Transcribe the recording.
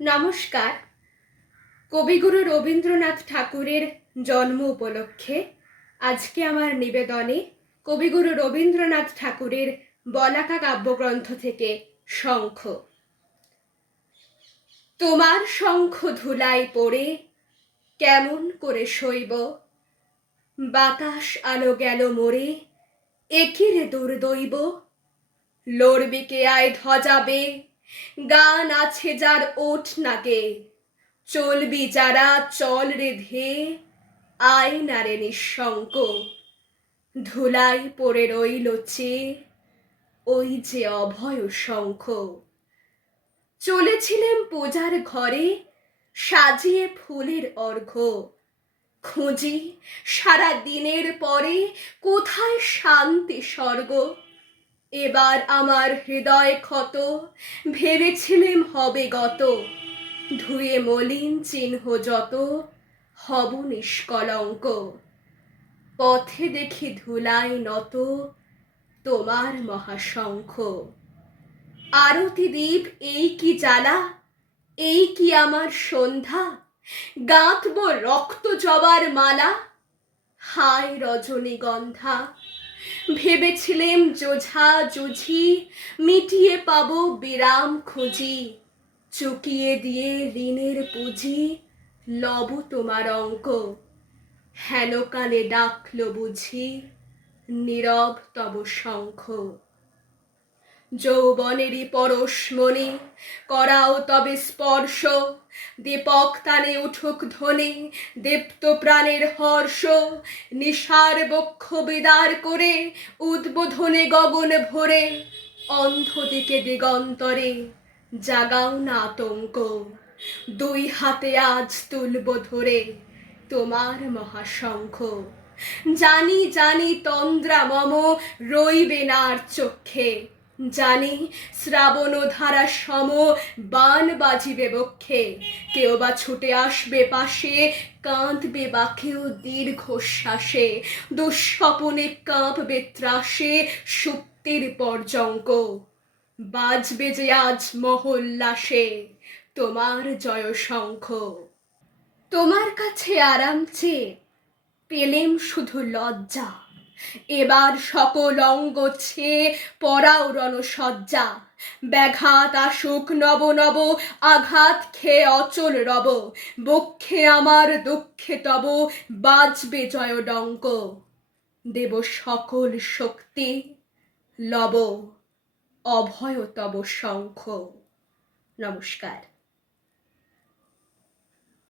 নমস্কার। কবিগুরু রবীন্দ্রনাথ ঠাকুরের জন্ম উপলক্ষে আজকে আমার নিবেদনে কবিগুরু রবীন্দ্রনাথ ঠাকুরের বলাকা কাব্যগ্রন্থ থেকে শঙ্খ। তোমার শঙ্খ ধুলায় পড়ে কেমন করে সইব, বাতাস আলো গেল মোরে, একিরে দুর্দৈব। লড়বি কে আয় ধ্বজাবে, গান আছে যার ওঠ নাগে, চলবি যারা চল রে ধে, আয় না রে নিঃশঙ্ক। ধুলাই পড়ে রইল চেয়ে ওই যে অভয় শঙ্খ। চলেছিলেম পূজার ঘরে সাজিয়ে ফুলের অর্ঘ্য, খুঁজি সারা দিনের পরে কোথায় শান্তি স্বর্গ। এবার আমার হৃদয় ক্ষত, ভেবেছিলেম হবে গত, ধুয়ে মলিন চিহ্ন যত, হব নিষ্কলঙ্ক। পথে দেখি ধুলায় নত তোমার মহাশঙ্খ। আরতি দ্বীপ এই কি জ্বালা, এই কি আমার সন্ধ্যা, গাঁথব রক্ত জবার মালা, হায় রজনীগন্ধা। ভেবেছিলেম যোঝা জুঝি, মিটিয়ে পাবো বিরাম খুঁজি, চুকিয়ে দিয়ে ঋণের পুঁজি, লব তোমার অঙ্ক। হেন কালে ডাকলো বুঝি, নীরব তব শঙ্খ। যৌবনেরই পরশমণি, করাও তবে স্পর্শ, দীপক তানে উঠুক ধ্বনি, দীপ্ত প্রাণের হর্ষ। নিশার বক্ষ বিদার করে উদ্বোধনে গগন ভরে, অন্ধ দিকে দিগন্তরে জাগাও না আতঙ্ক। দুই হাতে আজ তুলব ধরে তোমার মহাশঙ্খ। জানি জানি তন্দ্রা মম রইবে না আর চক্ষে, জানি শ্রাবণ ধারা সম বান বাজিবে বক্ষে। কেউ বা ছুটে আসবে পাশে, কাঁদবে বা কেউ দীর্ঘশ্বাসে, দুঃস্বপনে কাঁপবে ত্রাসে সুপ্তির পর্যঙ্ক। বাজবে যে আজ মহোল্লাসে তোমার জয় শঙ্খ। তোমার কাছে আরাম চেয়ে পেলেম শুধু লজ্জা, এবার সকল অঙ্গ ছেয়ে পরাও রণসজ্জা। ব্যাঘাত আসুক নব নব, আঘাত খেয়ে অচল রব, বক্ষে আমার দুঃখে তব বাজবে জয়ডঙ্ক। দেব সকল শক্তি, লব অভয় তব শঙ্খ। নমস্কার।